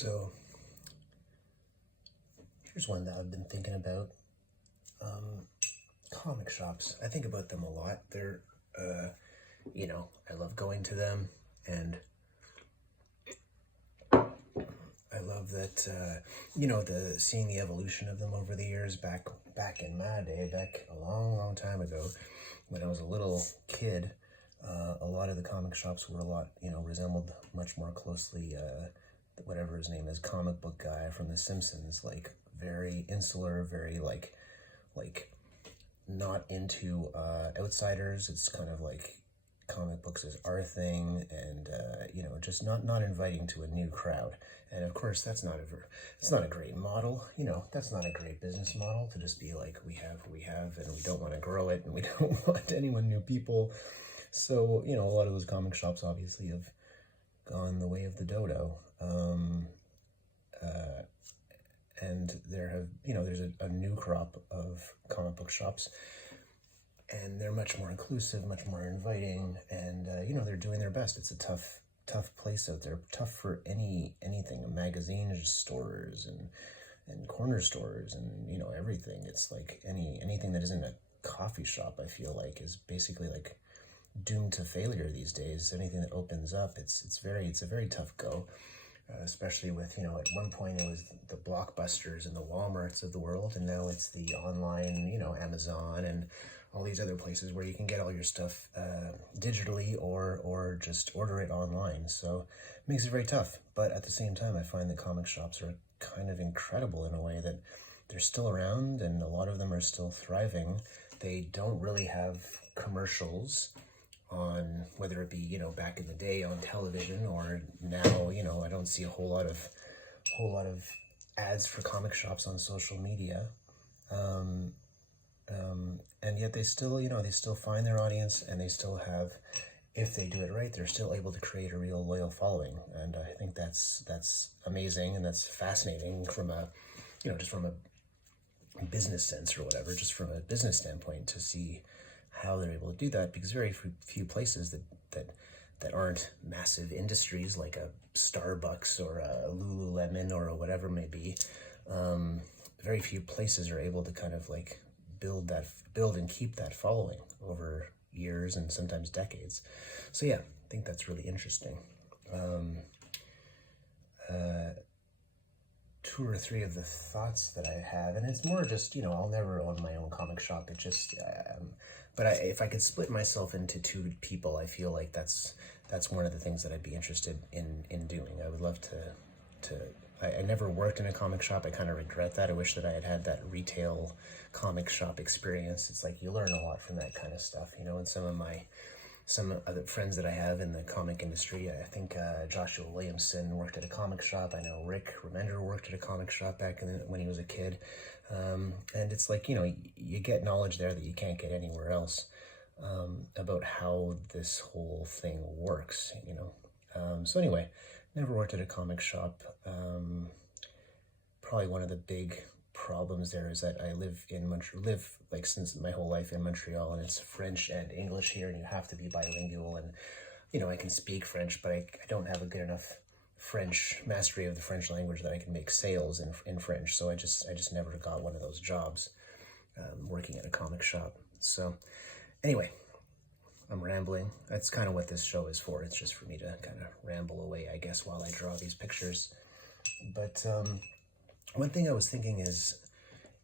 So here's one that I've been thinking about. Comic shops. I think about them a lot. They're, I love going to them, and I love that, seeing the evolution of them over the years. Back in my day, back a long time ago, when I was a little kid, a lot of the comic shops were resembled much more closely, whatever his name is, comic book guy from The Simpsons, like very insular, very like not into outsiders. It's kind of like comic books is our thing, and just not inviting to a new crowd. And of course, it's not a great model. That's not a great business model, to just be like, we have, and we don't want to grow it, and we don't want anyone new people. So a lot of those comic shops obviously have gone the way of the dodo. And there's a new crop of comic book shops, and they're much more inclusive, much more inviting, and they're doing their best. It's a tough place out there, tough for anything, magazine stores and corner stores and everything. It's like anything that isn't a coffee shop, I feel like, is basically like doomed to failure these days. Anything that opens up, it's a very tough go. Especially with, at one point it was the Blockbusters and the Walmarts of the world, and now it's the online, Amazon and all these other places where you can get all your stuff digitally or just order it online. So it makes it very tough. But at the same time, I find that comic shops are kind of incredible in a way that they're still around, and a lot of them are still thriving. They don't really have commercials on, whether it be back in the day on television, or now I don't see a whole lot of ads for comic shops on social media, and yet they still find their audience, and they still have, if they do it right, they're still able to create a real loyal following. And I think that's amazing, and that's fascinating from a just from a business sense, or whatever, just from a business standpoint, to see how they're able to do that, because very few places that aren't massive industries like a Starbucks or a Lululemon or whatever it may be, very few places are able to kind of like build and keep that following over years and sometimes decades. So yeah, I think that's really interesting. Two or three of the thoughts that I have, and it's more just, I'll never own my own comic shop. It just, but if I could split myself into two people, I feel like that's one of the things that I'd be interested in doing. I would love to. I never worked in a comic shop. I kind of regret that. I wish that I had that retail comic shop experience. It's like you learn a lot from that kind of stuff, and some other friends that I have in the comic industry, I think Joshua Williamson worked at a comic shop. I know Rick Remender worked at a comic shop back when he was a kid. And it's like, you get knowledge there that you can't get anywhere else, about how this whole thing works, So anyway, never worked at a comic shop. Probably one of the big problems there is that I live like since my whole life in Montreal, and it's French and English here, and you have to be bilingual. And I can speak French, but I don't have a good enough French mastery of the French language that I can make sales in French. So I just never got one of those jobs, working at a comic shop. So anyway, I'm rambling. That's kind of what this show is for. It's just for me to kind of ramble away, I guess, while I draw these pictures. But one thing I was thinking is,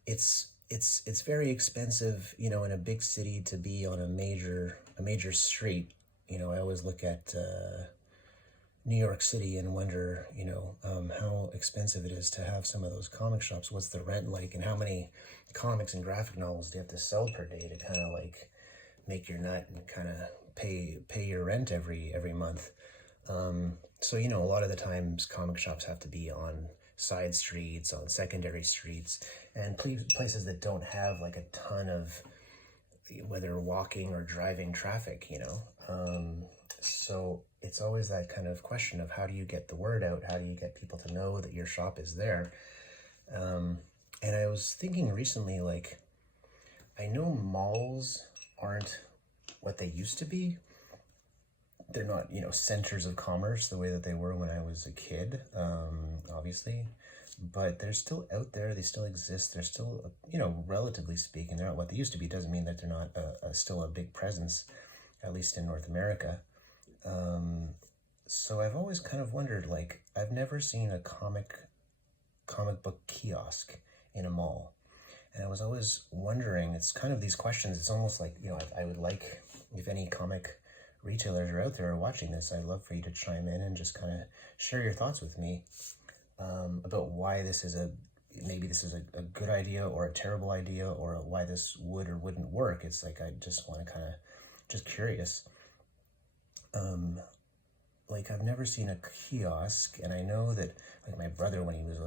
it's very expensive, in a big city, to be on a major street. I always look at New York City and wonder, how expensive it is to have some of those comic shops. What's the rent like, and how many comics and graphic novels do you have to sell per day to kind of like make your nut and kind of pay your rent every month? So a lot of the times comic shops have to be on side streets, on secondary streets, and places that don't have like a ton of, whether walking or driving traffic, so it's always that kind of question of, how do you get the word out? How do you get people to know that your shop is there? And I was thinking recently, like, I know malls aren't what they used to be, they're not, you know, centers of commerce the way that they were when I was a kid, obviously, but they're still out there. They still exist. They're still, you know, relatively speaking, they're not what they used to be. Doesn't mean that they're not still a big presence, at least in North America. So I've always kind of wondered, like, I've never seen a comic book kiosk in a mall. And I was always wondering, it's kind of these questions, it's almost like, you know, I would like, if any comic retailers are out there watching this, I'd love for you to chime in and just kind of share your thoughts with me about why this is maybe this is a good idea or a terrible idea, or why this would or wouldn't work. It's like, I just want to kind of, just curious. Like, I've never seen a kiosk, and I know that, like, my brother, when he was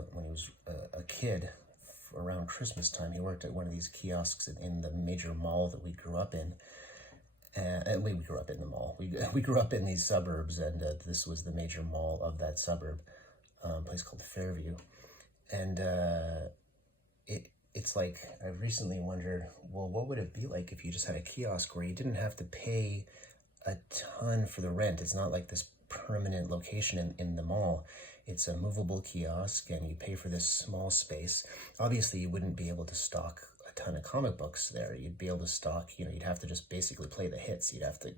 a kid, around Christmas time, he worked at one of these kiosks in the major mall that we grew up in. And we grew up in the mall. We grew up in these suburbs, and this was the major mall of that suburb, a place called Fairview. And it's like, I've recently wondered, well, what would it be like if you just had a kiosk where you didn't have to pay a ton for the rent? It's not like this permanent location in the mall. It's a movable kiosk, and you pay for this small space. Obviously, you wouldn't be able to stock a ton of comic books there. You'd be able to stock, you know, you'd have to just basically play the hits. You'd have to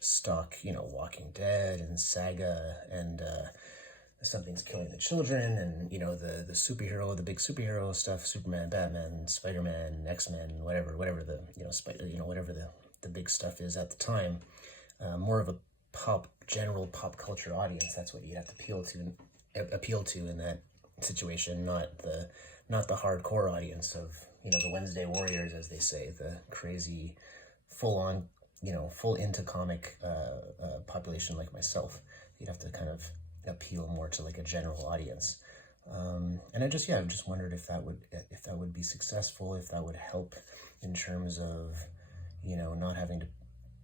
stock, you know, Walking Dead and Saga and Something's Killing the Children, and, you know, the superhero, the big superhero stuff, Superman, Batman, Spider-Man, X-Men, whatever the, you know, whatever the big stuff is at the time. More of a general pop culture audience. That's what you have to appeal to in that situation, not the hardcore audience of, you know, the Wednesday Warriors, as they say, the crazy, full into comic population like myself. You'd have to kind of appeal more to like a general audience. And I've just wondered if that would be successful, if that would help in terms of, you know, not having to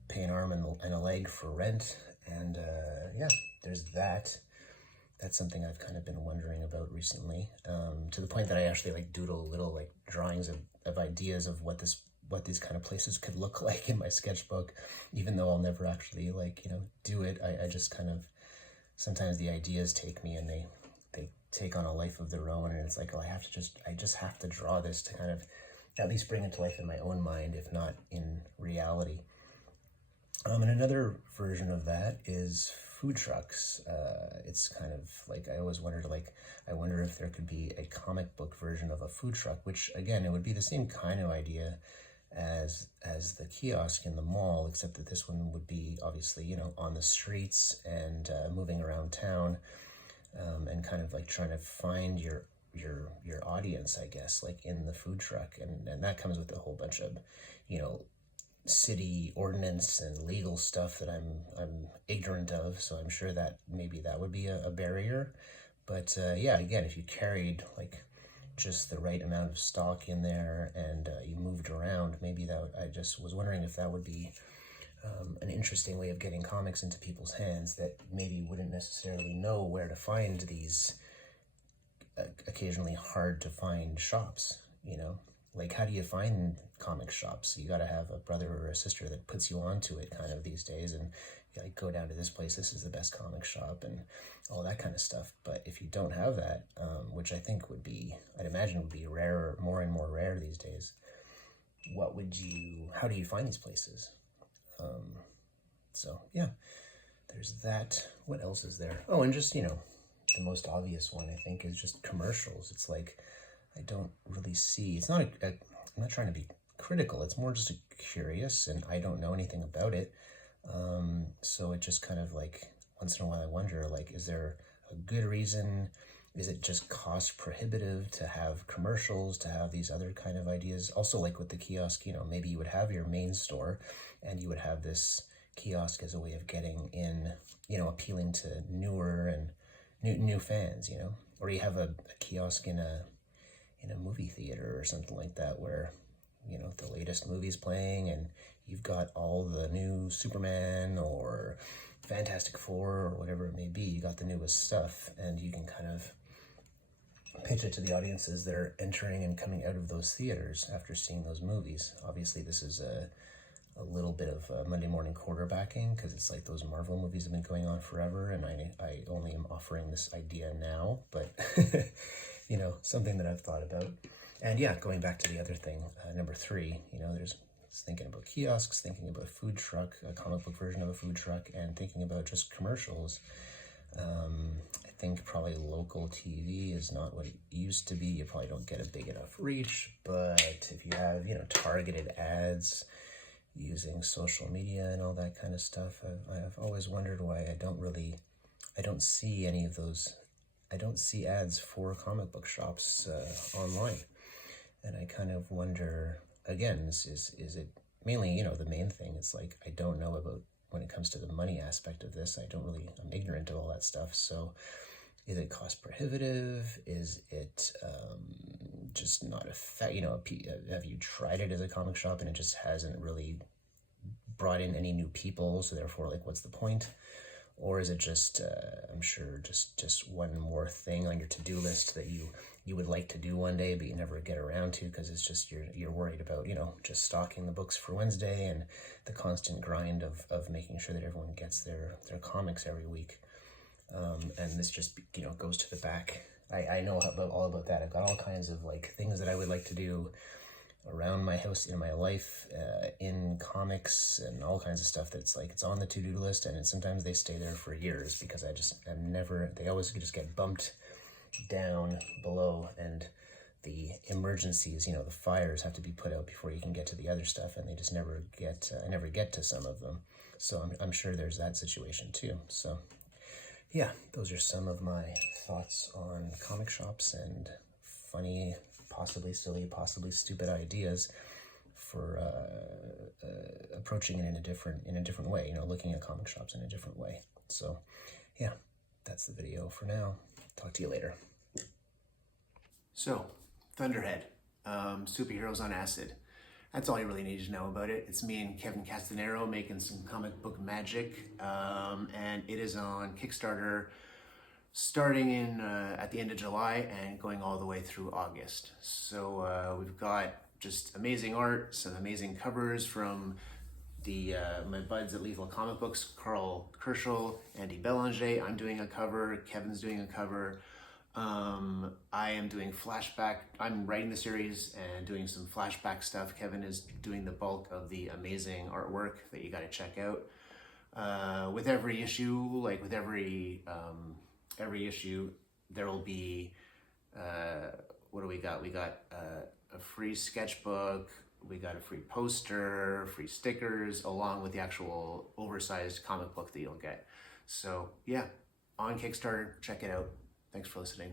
pay an arm and a leg for rent. And there's that. That's something I've kind of been wondering about recently, to the point that I actually like doodle little like drawings of ideas of what these kind of places could look like in my sketchbook, even though I'll never actually, like, you know, do it. I just kind of, sometimes the ideas take me and they take on a life of their own, and it's like, oh, I just have to draw this to kind of at least bring it to life in my own mind, if not in reality. And another version of that is food trucks. It's kind of like, I always wondered, like, I wonder if there could be a comic book version of a food truck, which again, it would be the same kind of idea as the kiosk in the mall, except that this one would be obviously, you know, on the streets and moving around town, and kind of like trying to find your audience, I guess, like in the food truck, and that comes with a whole bunch of, you know, city ordinance and legal stuff that I'm ignorant of, so I'm sure that maybe that would be a barrier. But again, if you carried like just the right amount of stock in there and you moved around, maybe I just was wondering if that would be an interesting way of getting comics into people's hands that maybe wouldn't necessarily know where to find these occasionally hard to find shops, you know? Like, how do you find comic shops? You got to have a brother or a sister that puts you onto it kind of these days, and you like, go down to this place, this is the best comic shop, and all that kind of stuff. But if you don't have that, which I think I'd imagine would be rarer, more and more rare these days, how do you find these places? So yeah, there's that. What else is there? Oh, and just, you know, the most obvious one, I think, is just commercials. It's like, I don't really see, it's not I'm not trying to be critical, it's more just curious, and I don't know anything about it. So it just kind of like, once in a while I wonder, like, is there a good reason? Is it just cost prohibitive to have commercials, to have these other kind of ideas? Also, like with the kiosk, you know, maybe you would have your main store and you would have this kiosk as a way of getting in, you know, appealing to newer and new fans, you know, or you have a kiosk in a movie theater or something like that, where, you know, the latest movie's playing and you've got all the new Superman or Fantastic Four or whatever it may be. You got the newest stuff, and you can kind of pitch it to the audiences that are entering and coming out of those theaters after seeing those movies. Obviously, this is a little bit of Monday morning quarterbacking, because it's like those Marvel movies have been going on forever, and I only am offering this idea now, but you know, something that I've thought about. And yeah, going back to the other thing, number 3, you know, there's thinking about kiosks, thinking about a food truck, a comic book version of a food truck, and thinking about just commercials. I think probably local TV is not what it used to be. You probably don't get a big enough reach, but if you have, you know, targeted ads using social media and all that kind of stuff, I've always wondered why I don't see any of those. I don't see ads for comic book shops online. And I kind of wonder, again, is it mainly, you know, the main thing, it's like, I don't know about, when it comes to the money aspect of this, I'm ignorant of all that stuff. So is it cost prohibitive? Is it just not effective? You know, have you tried it as a comic shop and it just hasn't really brought in any new people? So therefore, like, what's the point? Or is it just, I'm sure, just one more thing on your to-do list that you would like to do one day, but you never get around to, because it's just you're worried about, you know, just stocking the books for Wednesday and the constant grind of making sure that everyone gets their comics every week. And this just, you know, goes to the back. I know all about that. I've got all kinds of like things that I would like to do around my house, in my life, in comics, and all kinds of stuff that's like, it's on the to-do list, and sometimes they stay there for years because they always just get bumped down below, and the emergencies, you know, the fires have to be put out before you can get to the other stuff, and they just never get to some of them. So I'm sure there's that situation too. So yeah, those are some of my thoughts on comic shops and funny, possibly silly, possibly stupid ideas for approaching it in a different way, you know, looking at comic shops in a different way. So yeah, that's the video for now. Talk to you later. So, Thunderhead, Superheroes on Acid. That's all you really need to know about it. It's me and Kevin Castanero making some comic book magic, and it is on Kickstarter starting in at the end of July and going all the way through August. So we've got just amazing art, some amazing covers from my buds at Lethal Comic Books, Carl Kerschel, Andy Belanger. I'm doing a cover, Kevin's doing a cover. I am doing flashback. I'm writing the series and doing some flashback stuff. Kevin is doing the bulk of the amazing artwork that you got to check out. With every issue, like with every issue, there will be, what do we got? We got a free sketchbook, we got a free poster, free stickers, along with the actual oversized comic book that you'll get. So yeah, on Kickstarter, check it out. Thanks for listening.